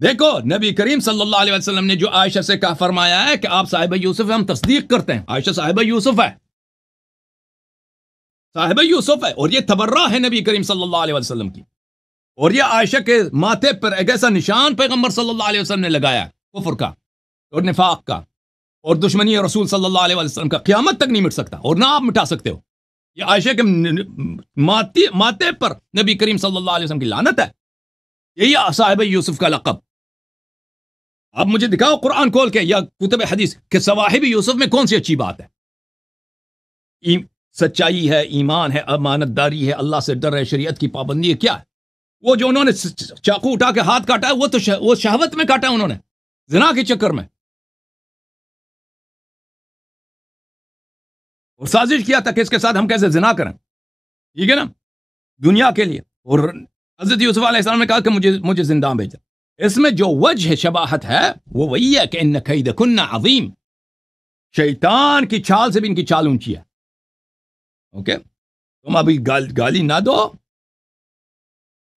دیکھو نبی کریم صلی اللہ علیہ وسلم نے جو عائشہ سے کہا فرمایا ہے کہ آپ صاحبہ یوسف ہم تصدیق کرتے ہیں. عائشہ صاحبہ یوسف ہے, صاحبہ یوسف ہے, اور یہ تبرہ ہے نبی کریم صلی اللہ علیہ وسلم کی. اور یہ عائشہ کے ماتھے پر ایک ایسا نشان پیغمبر صلی اللہ علیہ وسلم نے لگایا کفر کا اور نفاق کا اور دشمنی رسول صلی اللہ علیہ وسلم کا, قیامت تک نہیں مٹ سکتا اور نہ آپ مٹا سکتے ہو. یہ عائشہ کے ماتھے پر نبی کریم صلی اللہ علیہ وسلم کی لعنت ہے. یہی صاحب یوسف کا لقب. اب مجھے دکھاؤ قرآن کھول کے یا کتب حدیث کہ صواحب یوسف میں کون سی اچھی بات ہے. سچائی ہے, ایمان ہے, امانت داری ہے, اللہ سے ڈر ہے, شریعت کی پابندی ہے. کیا ہے وہ جو انہوں نے چاقو اٹھا کے ہاتھ کاٹا ہے, وہ تو وہ شہوت میں کاٹا ہے انہوں نے, زنا کے چکر میں, اور سازش کیا تھا کہ اس کے ساتھ ہم کیسے زنا کریں. ٹھیک ہے نا, دنیا کے لیے. اور حضرت یوسف علیہ السلام نے کہا کہ مجھے زندہ بھیجا. اس میں جو وجہ شباہت ہے وہ وہی ہے کہ ان کیدکن عظیم, شیطان کی چال سے بھی ان کی چال اونچی ہے. اوکے, تم ابھی گالی نہ دو,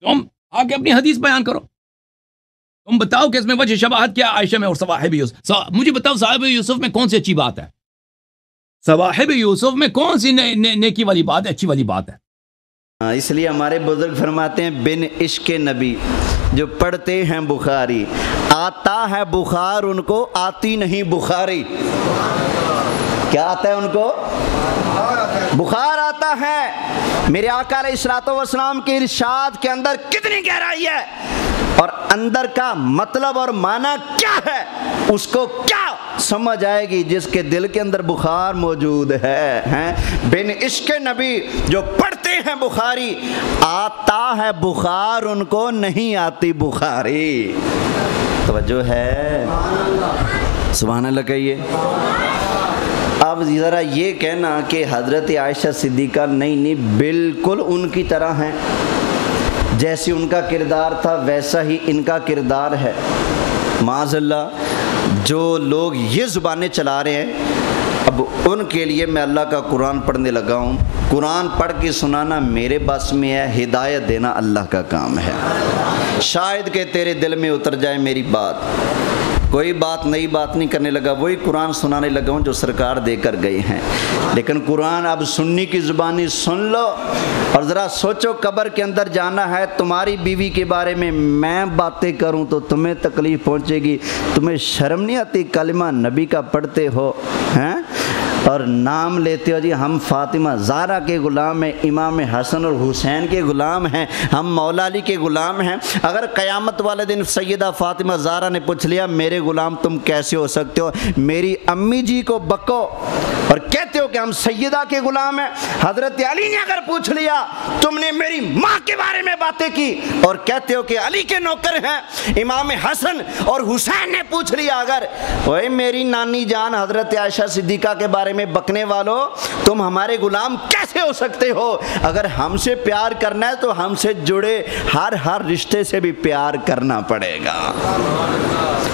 تم آ کے اپنی حدیث بیان کرو, تم بتاؤ کہ اس میں وجہ شباہت کیا عائشہ میں اور صواحب یوسف. مجھے بتاؤ صاحب یوسف میں کون سی اچھی بات ہے, صواحب یوسف میں کون سی نیکی والی بات ہے, اچھی والی بات ہے. اس لیے ہمارے بزرگ فرماتے ہیں بن عشق نبی جو پڑھتے ہیں بخاری, آتا ہے بخار ان کو, آتی نہیں بخاری. کیا آتا ہے ان کو؟ بخار آتا ہے. میرے آقا علیہ الصلوۃ والسلام کے ارشاد کے اندر کتنی گہرائی ہے اور اندر کا مطلب اور معنی کیا ہے, اس کو کیا سمجھ آئے گی جس کے دل کے اندر بخار موجود ہے. بن عشق نبی جو پڑھتے ہیں بخاری, آتا ہے بخار ان کو, نہیں آتی بخاری. توجہ ہے, سبحان اللہ کہیے. اب ذرا یہ کہنا کہ حضرت عائشہ صدیقہ نہیں, بالکل ان کی طرح ہیں. جیسے ان کا کردار تھا ویسا ہی ان کا کردار ہے. معاذ اللہ, جو لوگ یہ زبانیں چلا رہے ہیں, اب ان کے لیے میں اللہ کا قرآن پڑھنے لگا ہوں. قرآن پڑھ کے سنانا میرے بس میں ہے, ہدایت دینا اللہ کا کام ہے. شاید کہ تیرے دل میں اتر جائے میری بات. کوئی بات نئی بات نہیں کرنے لگا, وہی قرآن سنانے لگا ہوں جو سرکار دے کر گئے ہیں. لیکن قرآن اب سننی کی زبانی سن لو اور ذرا سوچو, قبر کے اندر جانا ہے, تمہاری بیوی کے بارے میں باتیں کروں تو تمہیں تکلیف پہنچے گی. تمہیں شرم نہیں آتی کلمہ نبی کا پڑھتے ہو ہیں اور نام لیتے ہو جی ہم فاطمہ زہرا کے غلام ہیں, امام حسن اور حسین کے غلام ہیں, ہم مولا علی کے غلام ہیں. اگر قیامت والے دن سیدہ فاطمہ زہرا نے پوچھ لیا میرے غلام تم کیسے ہو سکتے ہو, میری امی جی کو بکو اور کہتے ہو کہ ہم سیدہ کے غلام ہیں. حضرت علی نے اگر پوچھ لیا تم نے میری ماں کے بارے میں باتیں کی اور کہتے ہو کہ علی کے نوکر ہیں. امام حسن اور حسین نے پوچھ لیا اگر, اوے میری نانی جان حضرت عائشہ صدیقہ کے بارے میں بکنے والوں تم ہمارے غلام کیسے ہو سکتے ہو. اگر ہم سے پیار کرنا ہے تو ہم سے جڑے ہر رشتے سے بھی پیار کرنا پڑے گا.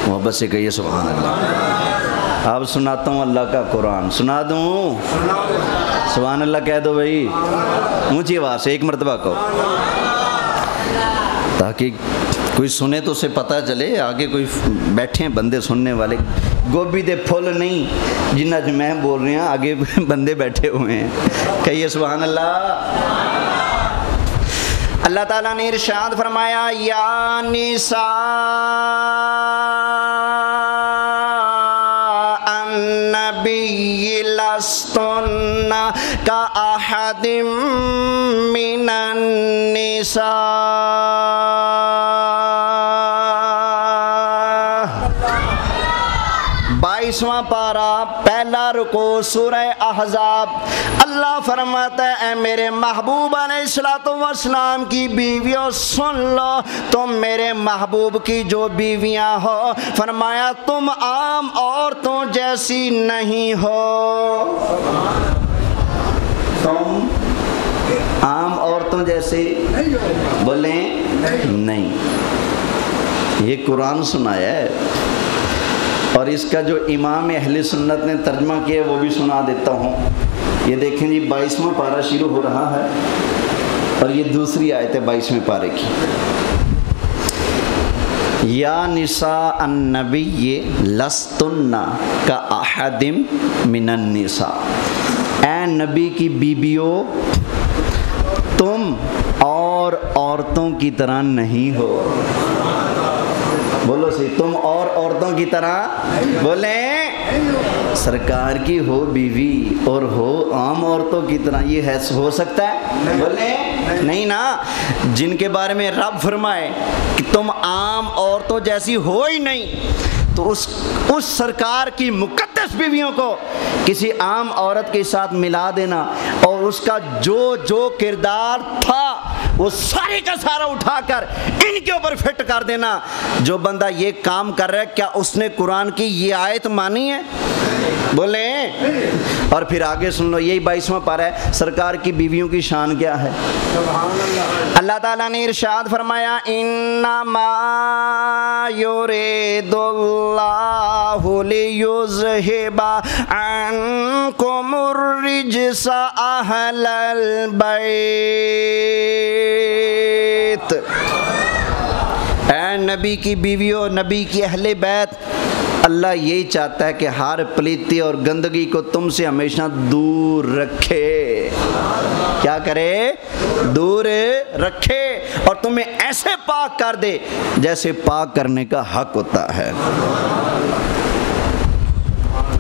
محبت سے کہیے سبحان اللہ. اب سناتا ہوں اللہ کا قرآن, سنا دوں؟ سبحان اللہ کہہ دو بھائی, اونچی آواز سے ایک مرتبہ کہو تاکہ کوئی سنے تو اسے پتہ چلے. آگے کوئی بیٹھے ہیں بندے سننے والے, گوبھی دے پھول نہیں جنہ جو میں بول رہے ہیں, آگے بندے بیٹھے ہوئے ہیں. کہیے سبحان اللہ. اللہ تعالیٰ نے ارشاد فرمایا یا نساء النبی لستن کا احد من النساء. 22واں پارہ پہلا رکوع سورہ احزاب. اللہ فرماتا ہے اے میرے محبوب علیہ الصلوۃ والسلام کی بیویوں سن لو, تم میرے محبوب کی جو بیویاں ہو, فرمایا تم عام عورتوں جیسی نہیں ہو. تم عام عورتوں جیسے بولیں نہیں. یہ قرآن سنایا ہے اور اس کا جو امام اہل سنت نے ترجمہ کیا ہے وہ بھی سنا دیتا ہوں. یہ دیکھیں جی 22واں پارہ شروع ہو رہا ہے اور یہ دوسری آیت ہے 22ویں پارے کی. یا نساء النبی لستن کاحد من النساء، اے نبی کی بیبیوں تم اور عورتوں کی طرح نہیں ہو۔ بولو سی، تم اور عورتوں کی طرح، بولیں سرکار کی ہو بیوی اور ہو عام عورتوں کی طرح، یہ ہو سکتا ہے؟ بولیں نہیں نا۔ جن کے بارے میں رب فرمائے کہ تم عام عورتوں جیسی ہو ہی نہیں، تو اس سرکار کی مقدس بیویوں کو کسی عام عورت کے ساتھ ملا دینا اور اس کا جو کردار تھا وہ سارے کا سارا اٹھا کر ان کے اوپر فٹ کر دینا۔ جو بندہ یہ کام کر رہا ہے، کیا اس نے قرآن کی یہ آیت مانی ہے؟ بولیں۔ اور پھر آگے سن لو، یہی 22واں پارہ ہے، سرکار کی بیویوں کی شان کیا ہے۔ اللہ تعالیٰ نے ارشاد فرمایا انما یرید اللہ لیذہب عنکم الرجس اہل البیت، اے نبی کی بیویوں، نبی کی اہل بیت، اللہ یہی چاہتا ہے کہ ہر پلیتی اور گندگی کو تم سے ہمیشہ دور رکھے۔ کیا کرے؟ دور رکھے، اور تمہیں ایسے پاک کر دے جیسے پاک کرنے کا حق ہوتا ہے۔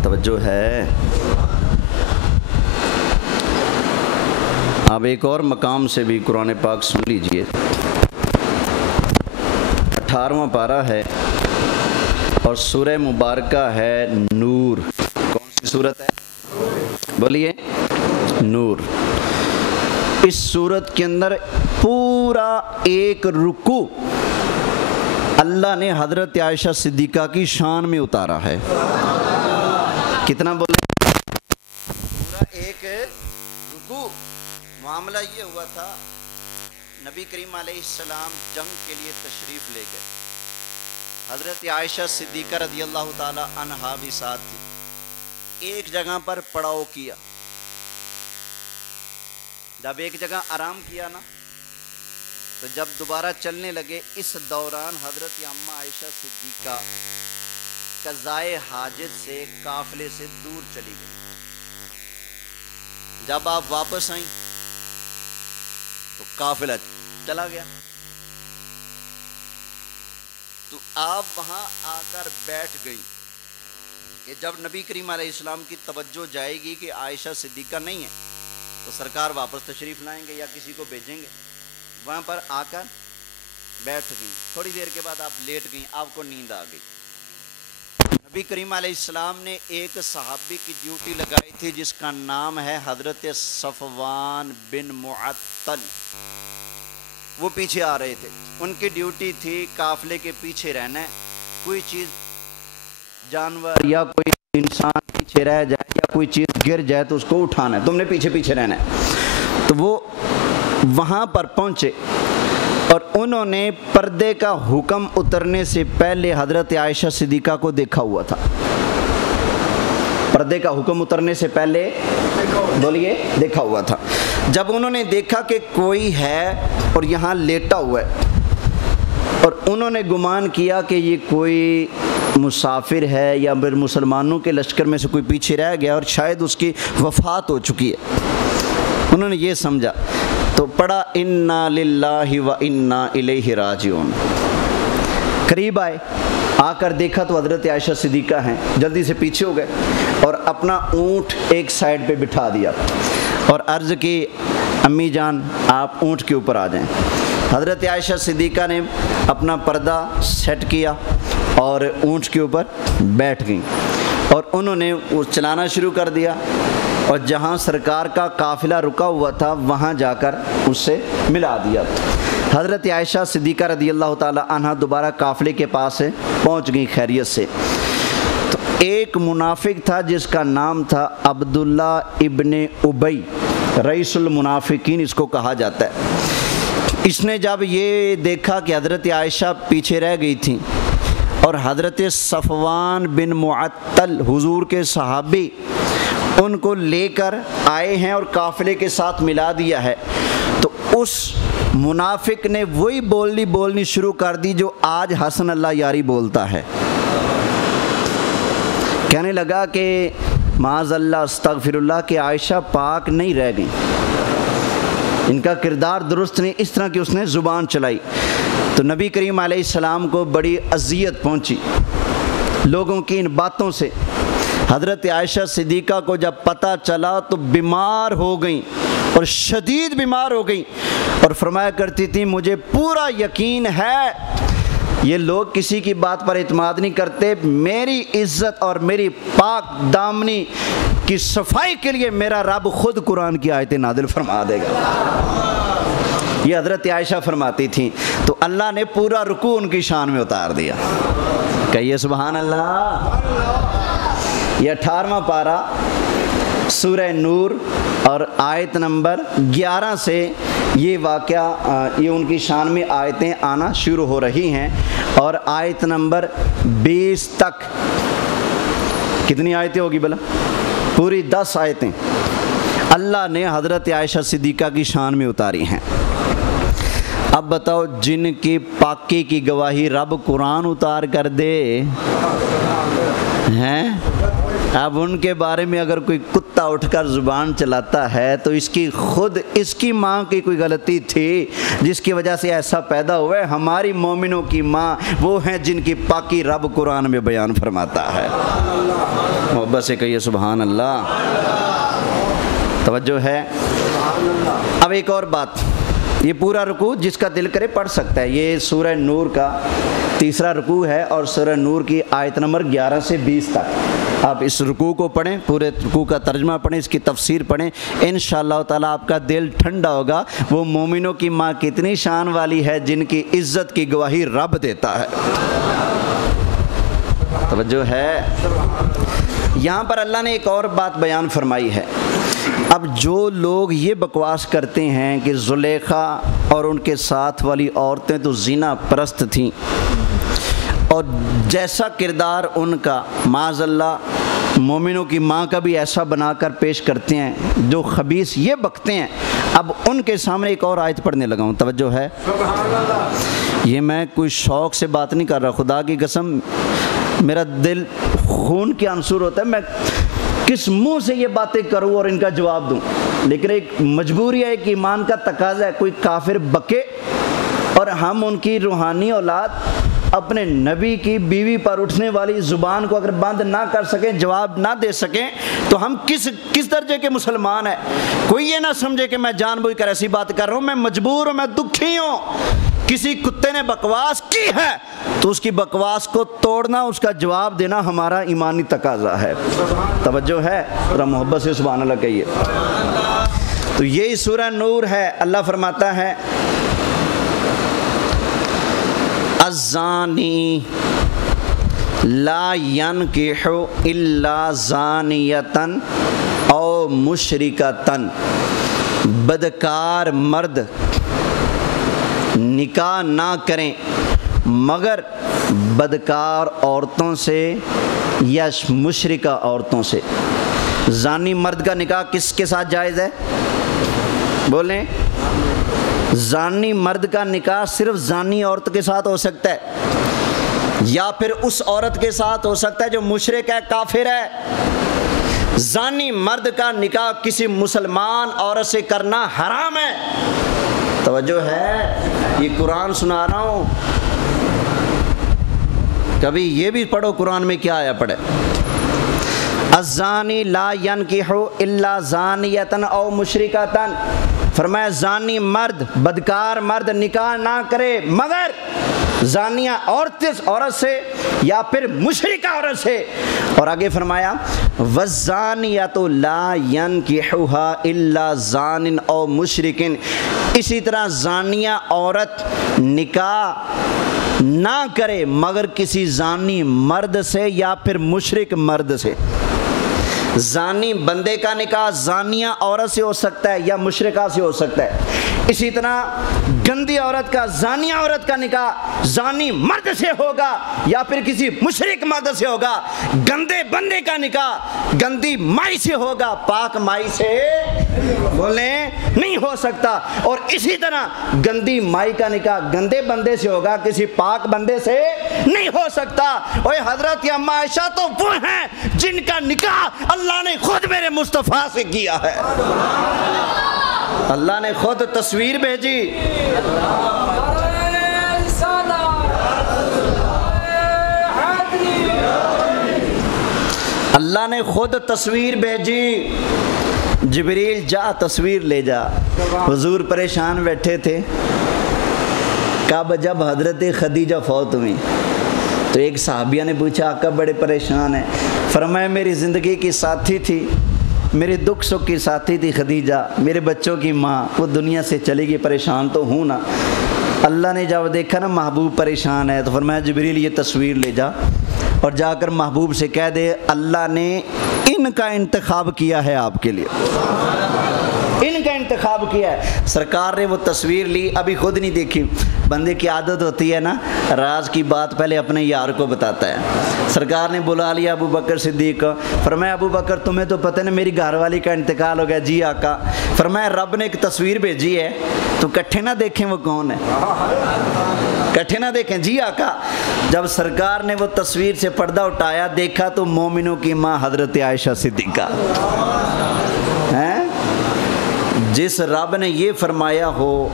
توجہ ہے؟ اب ایک اور مقام سے بھی قرآن پاک سن لیجئے، 18واں پارہ ہے اور سورہ مبارکہ ہے نور۔ کون سی سورت ہے؟ بولیے، نور۔ اس سورت کے اندر پورا ایک رکوع اللہ نے حضرت عائشہ صدیقہ کی شان میں اتارا ہے۔ کتنا بولے؟ پورا ایک رکوع۔ معاملہ یہ ہوا تھا، نبی کریم علیہ السلام جنگ کے لیے تشریف لے گئے، حضرت عائشہ صدیقہ رضی اللہ تعالی عنہا بھی ساتھ تھی۔ ایک جگہ پر پڑاؤ کیا، جب ایک جگہ آرام کیا نا، تو جب دوبارہ چلنے لگے، اس دوران حضرت اماں عائشہ صدیقہ قضائے حاجت سے قافلے سے دور چلی گئی۔ جب آپ واپس آئیں تو قافلہ چلا گیا، تو آپ وہاں آ کر بیٹھ گئی کہ جب نبی کریم علیہ السلام کی توجہ جائے گی کہ عائشہ صدیقہ نہیں ہے تو سرکار واپس تشریف لائیں گے یا کسی کو بھیجیں گے، وہاں پر آ کر بیٹھ گئی۔ تھوڑی دیر کے بعد آپ لیٹ گئیں، آپ کو نیند آ گئی۔ نبی کریم علیہ السلام نے ایک صحابی کی ڈیوٹی لگائی تھی جس کا نام ہے حضرت صفوان بن معطل، وہ پیچھے آ رہے تھے۔ ان کی ڈیوٹی تھی قافلے کے پیچھے رہنا ہے، کوئی چیز جانور یا کوئی انسان پیچھے رہ جائے یا کوئی چیز گر جائے تو اس کو اٹھانا ہے، تم نے پیچھے پیچھے رہنا ہے۔ تو وہ وہاں پر پہنچے اور انہوں نے پردے کا حکم اترنے سے پہلے حضرت عائشہ صدیقہ کو دیکھا ہوا تھا۔ پردے کا حکم اترنے سے پہلے بولیے دیکھا ہوا تھا۔ جب انہوں نے دیکھا کہ کوئی ہے اور یہاں لیٹا ہوا ہے، اور انہوں نے گمان کیا کہ یہ کوئی مسافر ہے یا پھر مسلمانوں کے لشکر میں سے کوئی پیچھے رہ گیا اور شاید اس کی وفات ہو چکی ہے، انہوں نے یہ سمجھا تو پڑھا انا للہ و انا الیہ راجعون۔ قریب آئے، آ کر دیکھا تو حضرت عائشہ صدیقہ ہیں، جلدی سے پیچھے ہو گئے اور اپنا اونٹ ایک سائڈ پہ بٹھا دیا اور عرض کی امی جان آپ اونٹ کے اوپر آ جائیں۔ حضرت عائشہ صدیقہ نے اپنا پردہ سیٹ کیا اور اونٹ کے اوپر بیٹھ گئیں اور انہوں نے وہ چلانا شروع کر دیا، اور جہاں سرکار کا قافلہ رکا ہوا تھا وہاں جا کر اس سے ملا دیا۔ حضرت عائشہ صدیقہ رضی اللہ تعالی عنہا دوبارہ قافلے کے پاس پہنچ گئی خیریت سے۔ تو ایک منافق تھا جس کا نام تھا عبداللہ ابن ابی، رئیس المنافقین اس کو کہا جاتا ہے۔ اس نے جب یہ دیکھا کہ حضرت عائشہ پیچھے رہ گئی تھیں اور حضرت صفوان بن معطل حضور کے صحابی ان کو لے کر آئے ہیں اور قافلے کے ساتھ ملا دیا ہے، تو اس منافق نے وہی بولنی شروع کر دی جو آج حسن اللہ یاری بولتا ہے. کہنے لگا کہ معاذ اللہ استغفر اللہ کہ عائشہ پاک نہیں رہ گئیں, ان کا کردار درست نہیں, اس طرح کی اس نے زبان چلائی. تو نبی کریم علیہ السلام کو بڑی اذیت پہنچی لوگوں کی ان باتوں سے. حضرت عائشہ صدیقہ کو جب پتہ چلا تو بیمار ہو گئیں, اور شدید بیمار ہو گئیں, اور فرمایا کرتی تھی مجھے پورا یقین ہے یہ لوگ کسی کی بات پر اعتماد نہیں کرتے, میری عزت اور میری پاک دامنی کی صفائی کے لیے میرا رب خود قرآن کی آیتیں نازل فرما دے گا. یہ حضرت عائشہ فرماتی تھیں. تو اللہ نے پورا رکوع ان کی شان میں اتار دیا. کہیے سبحان اللہ. یہ 18واں پارہ سورہ نور اور آیت نمبر 11 سے یہ واقعہ, یہ ان کی شان میں آیتیں آنا شروع ہو رہی ہیں, اور آیت نمبر 20 تک کتنی آیتیں ہوگی بلا؟ پوری 10 آیتیں اللہ نے حضرت عائشہ صدیقہ کی شان میں اتاری ہیں. اب بتاؤ جن کی پاکی کی گواہی رب قرآن اتار کر دے ہیں, اب ان کے بارے میں اگر کوئی کتا اٹھ کر زبان چلاتا ہے تو اس کی ماں کی کوئی غلطی تھی جس کی وجہ سے ایسا پیدا ہوا ہے. ہماری مومنوں کی ماں وہ ہیں جن کی پاکی رب قرآن میں بیان فرماتا ہے. محبت سے کہیے سبحان اللہ. توجہ ہے. اب ایک اور بات, یہ پورا رکوع جس کا دل کرے پڑھ سکتا ہے. یہ سورہ نور کا 3را رکوع ہے, اور سورہ نور کی آیت نمبر 11 سے 20 تک. آپ اس رکوع کو پڑھیں, پورے رکوع کا ترجمہ پڑھیں, اس کی تفسیر پڑھیں, انشاءاللہ تعالیٰ آپ کا دل ٹھنڈا ہوگا. وہ مومنوں کی ماں کتنی شان والی ہے جن کی عزت کی گواہی رب دیتا ہے. توجہ ہے. یہاں پر اللہ نے ایک اور بات بیان فرمائی ہے. اب جو لوگ یہ بکواس کرتے ہیں کہ زلیخا اور ان کے ساتھ والی عورتیں تو زنا پرست تھیں, اور جیسا کردار ان کا معاذ اللہ مومنوں کی ماں کا بھی ایسا بنا کر پیش کرتے ہیں, جو خبیث یہ بکتے ہیں, اب ان کے سامنے ایک اور آیت پڑھنے لگا ہوں. توجہ ہے. یہ میں کوئی شوق سے بات نہیں کر رہا, خدا کی قسم میرا دل خون کے عنصر ہوتا ہے, میں کس منہ سے یہ باتیں کروں اور ان کا جواب دوں, لیکن ایک مجبوری ہے, ایک ایمان کا تقاضا ہے. کوئی کافر بکے اور ہم ان کی روحانی اولاد اپنے نبی کی بیوی پر اٹھنے والی زبان کو اگر بند نہ کر سکیں, جواب نہ دے سکیں, تو ہم کس درجے کے مسلمان ہیں. کوئی یہ نہ سمجھے کہ میں جان بوجھ کر ایسی بات کر رہا ہوں, میں مجبور ہوں, میں دکھی ہوں. کسی کتے نے بکواس کی ہے تو اس کی بکواس کو توڑنا, اس کا جواب دینا ہمارا ایمانی تقاضا ہے. توجہ ہے. ذرا محبت سے سبحان اللہ کہیے. تو یہی سورہ نور ہے. اللہ فرماتا ہے الزانی لا ينکح الا زانیتن او مشرکتن. بدکار مرد نکاح نہ کریں مگر بدکار عورتوں سے یا مشرکہ عورتوں سے. زانی مرد کا نکاح کس کے ساتھ جائز ہے؟ بولیں. زانی مرد کا نکاح صرف زانی عورت کے ساتھ ہو سکتا ہے, یا پھر اس عورت کے ساتھ ہو سکتا ہے جو مشرک ہے, کافر ہے. زانی مرد کا نکاح کسی مسلمان عورت سے کرنا حرام ہے. توجہ ہے. یہ قرآن سنا رہا ہوں, کبھی یہ بھی پڑھو قرآن میں کیا آیا پڑھے. الزانی لا ينکح الا زانیتن او مشرکتن. فرمایا زانی مرد, بدکار مرد نکاح نہ کرے مگر زانیہ عورت سے یا پھر مشرکہ عورت سے. اور آگے فرمایا والزانیۃ لا ينکحها الا زان او مشرک. اسی طرح زانیہ عورت نکاح نہ کرے مگر کسی زانی مرد سے یا پھر مشرک مرد سے. زانی بندے کا نکاح زانیہ عورت سے ہو سکتا ہے یا مشرکہ سے ہو سکتا ہے. اسی طرح گندی عورت کا، زانیہ عورت کا نکاح زانی مرد سے ہوگا یا پھر کسی مشرک مرد سے ہوگا. گندے بندے کا نکاح گندی مائی سے ہوگا، پاک مائی سے بولیں نہیں ہو سکتا. اور اسی طرح گندی مائی کا نکاح گندے بندے سے ہوگا، کسی پاک بندے سے نہیں ہو سکتا. اور حضرت اما عائشہ تو وہ ہیں جن کا نکاح اللہ نے خود میرے مصطفیٰ سے کیا ہے. اللہ نے خود تصویر بھیجی. اللہ نے خود تصویر بھیجی. جبریل جا تصویر لے جا. حضور پریشان بیٹھے تھے. کب جب حضرت خدیجہ فوت ہوئی تو ایک صحابیہ نے پوچھا آقا بڑے پریشان ہیں. فرمایا میری زندگی کی ساتھی تھی، میرے دکھ سکھ کی ساتھی تھی خدیجہ، میرے بچوں کی ماں، وہ دنیا سے چلی گئی، پریشان تو ہوں نا. اللہ نے جب دیکھا نا محبوب پریشان ہے تو فرمایا جبریل یہ تصویر لے جا اور جا کر محبوب سے کہہ دے اللہ نے ان کا انتخاب کیا ہے آپ کے لیے، ان کا انتخاب کیا ہے. سرکار نے وہ تصویر لی، ابھی خود نہیں دیکھی. بندے کی عادت ہوتی ہے نا راز کی بات پہلے اپنے یار کو بتاتا ہے. سرکار نے بلا لیا ابو بکر صدیق کو. فرمایا ابو بکر تمہیں تو پتہ نا میری گھر والی کا انتقال ہو گیا. جی آقا. فرمایا رب نے ایک تصویر بھیجی ہے تو کٹھے نہ دیکھیں وہ کون ہے، کٹھے نہ دیکھیں. جی آقا. جب سرکار نے وہ تصویر سے پردہ اٹھایا دیکھا تو مومنوں کی ماں حضرت عائشہ صدیقہ. جس رب نے یہ فرمایا ہو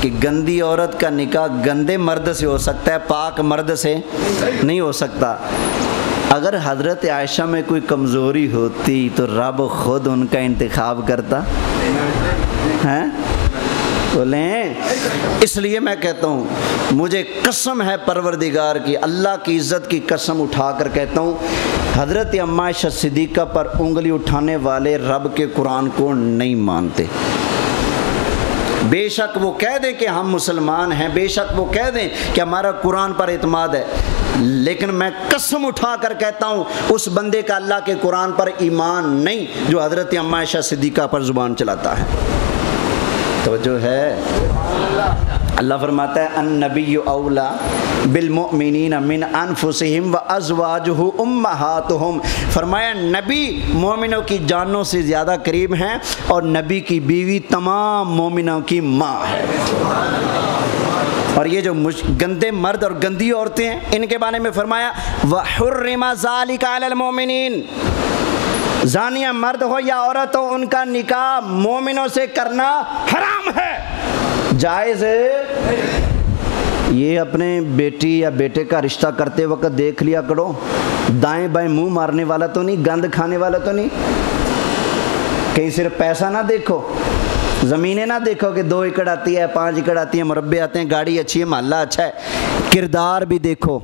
کہ گندی عورت کا نکاح گندے مرد سے ہو سکتا ہے، پاک مرد سے نہیں ہو سکتا. اگر حضرت عائشہ میں کوئی کمزوری ہوتی تو رب خود ان کا انتخاب کرتا ہیں؟ بولیں. اس لیے میں کہتا ہوں مجھے قسم ہے پروردگار کی، اللہ کی عزت کی قسم اٹھا کر کہتا ہوں حضرت اما عائشہ صدیقہ پر انگلی اٹھانے والے رب کے قرآن کو نہیں مانتے. بے شک وہ کہہ دیں کہ ہم مسلمان ہیں، بے شک وہ کہہ دیں کہ ہمارا قرآن پر اعتماد ہے، لیکن میں قسم اٹھا کر کہتا ہوں اس بندے کا اللہ کے قرآن پر ایمان نہیں جو حضرت اما عائشہ صدیقہ پر زبان چلاتا ہے. توجہ ہے. اللہ فرماتا ہے النبی اولا بالمؤمنین من انفسہم وازواجہ امہاتہم. فرمایا نبی مومنوں کی جانوں سے زیادہ قریب ہیں اور نبی کی بیوی تمام مومنوں کی ماں ہے. اور یہ جو گندے مرد اور گندی عورتیں ہیں ان کے بارے میں فرمایا وحرم ذالک علی المؤمنین. زانیہ مرد ہو یا عورت ہو ان کا نکاح مومنوں سے کرنا حرام ہے. جائز ہے. یہ اپنے بیٹی یا بیٹے کا رشتہ کرتے وقت دیکھ لیا کرو دائیں بائیں منہ مارنے والا تو نہیں، گند کھانے والا تو نہیں. کہیں صرف پیسہ نہ دیکھو، زمینیں نہ دیکھو کہ 2 ایکڑ آتی ہے 5 ایکڑ آتی ہے، مربع آتے ہیں، گاڑی اچھی ہے، محلہ اچھا ہے. کردار بھی دیکھو.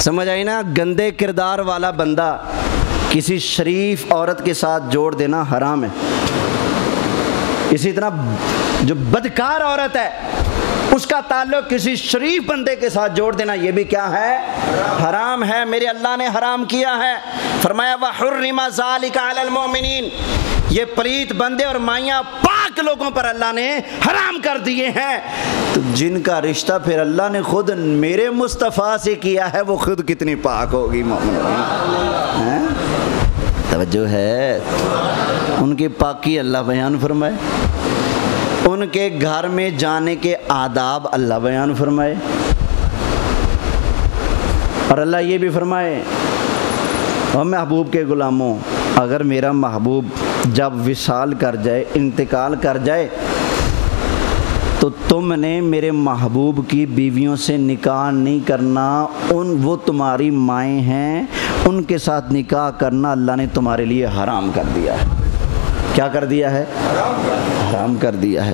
سمجھ آئی نا؟ گندے کردار والا بندہ کسی شریف عورت کے ساتھ جوڑ دینا حرام ہے. اسی طرح جو بدکار عورت ہے اس کا تعلق کسی شریف بندے کے ساتھ جوڑ دینا یہ بھی کیا ہے؟ حرام ہے. میرے اللہ نے حرام کیا ہے. فرمایا وحرم ذالک علی المؤمنین. یہ پلیت بندے اور مائیاں پاک لوگوں پر اللہ نے حرام کر دیے ہیں. تو جن کا رشتہ پھر اللہ نے خود میرے مصطفیٰ سے کیا ہے وہ خود کتنی پاک ہوگی مومن. توجہ ہے. ان کی پاکی اللہ بیان فرمائے، ان کے گھر میں جانے کے آداب اللہ بیان فرمائے. اور اللہ یہ بھی فرمائے اور محبوب کے غلاموں اگر میرا محبوب جب وصال کر جائے، انتقال کر جائے تو تم نے میرے محبوب کی بیویوں سے نکاح نہیں کرنا. وہ تمہاری مائیں ہیں، ان کے ساتھ نکاح کرنا اللہ نے تمہارے لیے حرام کر دیا ہے. کیا کر دیا ہے؟ حرام کر دیا ہے.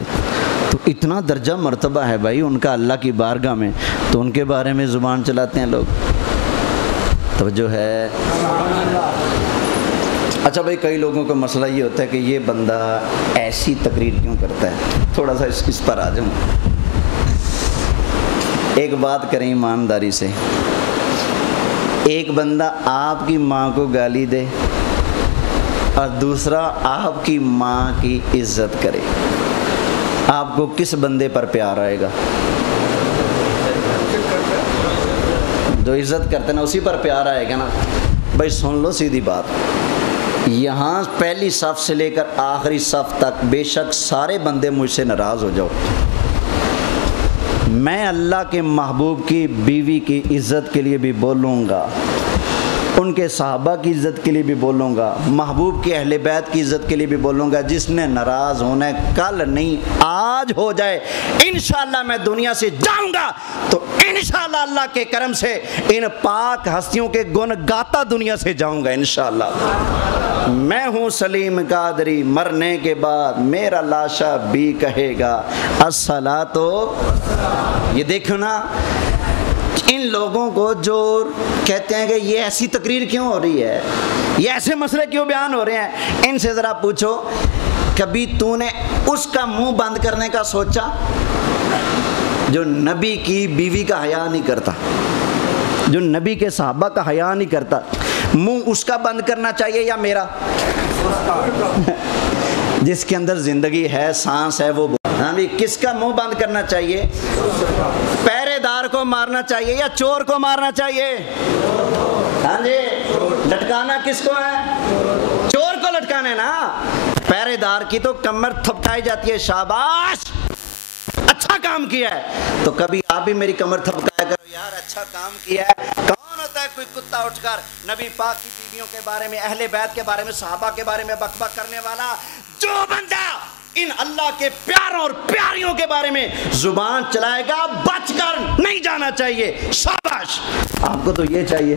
تو اتنا درجہ مرتبہ ہے بھائی ان کا اللہ کی بارگاہ میں، تو ان کے بارے میں زبان چلاتے ہیں لوگ. توجہ ہے. اچھا بھائی کئی لوگوں کا مسئلہ یہ ہوتا ہے کہ یہ بندہ ایسی تقریر کیوں کرتا ہے. تھوڑا سا اس پر آ جاؤں. ایک بات کریں ایمانداری سے. ایک بندہ آپ کی ماں کو گالی دے اور دوسرا آپ کی ماں کی عزت کرے. آپ کو کس بندے پر پیار آئے گا؟ جو عزت کرتے نا اسی پر پیار آئے گا نا بھائی. سن لو سیدھی بات، یہاں پہلی صف سے لے کر آخری صف تک بے شک سارے بندے مجھ سے ناراض ہو جاؤ، میں اللہ کے محبوب کی بیوی کی عزت کے لیے بھی بولوں گا، ان کے صحابہ کی عزت کے لیے بھی بولوں گا، محبوب کے اہل بیت کی عزت کے لیے بھی بولوں گا. جس نے ناراض ہونا ہے کل نہیں آج ہو جائے، انشاءاللہ میں دنیا سے جاؤں گا تو انشاءاللہ اللہ کے کرم سے ان پاک ہستیوں کے گن گاتا دنیا سے جاؤں گا انشاءاللہ. میں ہوں سلیم قادری، مرنے کے بعد میرا لاشا بھی کہے گا الصلاۃ. یہ دیکھو نا ان لوگوں کو جو کہتے ہیں کہ یہ ایسی تقریر کیوں ہو رہی ہے، یہ ایسے مسئلے کیوں بیان ہو رہے ہیں، ان سے ذرا پوچھو کبھی تو نے اس کا منہ بند کرنے کا سوچا جو نبی کی بیوی کا حیا نہیں کرتا، جو نبی کے صحابہ کا حیا نہیں کرتا؟ منہ اس کا بند کرنا چاہیے یا میرا؟ جس کے اندر زندگی ہے، سانس ہے، وہ ہاں بھی کس کا منہ بند کرنا چاہیے؟ پہرے دار کو مارنا چاہیے یا چور کو مارنا چاہیے؟ ہاں جی، لٹکانا کس کو ہے؟ چور کو لٹکانا ہے نا. پہرے دار کی تو کمر تھپکائی جاتی ہے، شاباش اچھا کام کیا ہے. تو کبھی آپ بھی میری کمر تھپکایا کرو یار، اچھا کام کیا ہے. کون ہوتا ہے کوئی کتا اٹھ کر نبی پاک کی بیویوں کے بارے میں، اہل بیت کے بارے میں، صحابہ کے بارے میں بک بک کرنے والا؟ جو بندہ ان اللہ کے پیاروں اور پیاریوں کے بارے میں زبان چلائے گا بچ کر نہیں جانا چاہیے. شاباش. آپ کو تو یہ چاہیے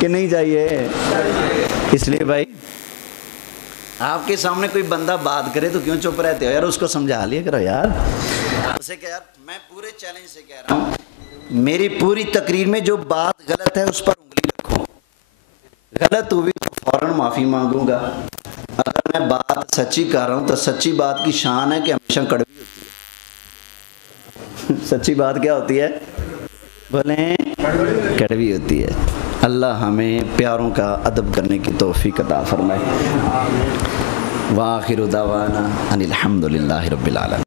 کہ نہیں چاہیے؟ اس لیے بھائی آپ کے سامنے کوئی بندہ بات کرے تو کیوں چپ رہتے ہو یار؟ اس کو سمجھا لیا کرو یار. اسے کہ یار میں پورے چیلنج سے کہہ رہا ہوں، میری پوری تقریر میں جو بات غلط ہے اس پر انگلی رکھو. غلط ہوئی تو فوراً معافی مانگوں گا. اگر میں بات سچی کر رہا ہوں تو سچی بات کی شان ہے کہ ہمیشہ کڑوی ہوتی ہے. سچی بات کیا ہوتی ہے؟ بولیں، کڑوی ہوتی ہے. اللہ ہمیں پیاروں کا ادب کرنے کی توفیق عطا فرمائے. وآخر دعوانا ان الحمد للہ رب العالمین.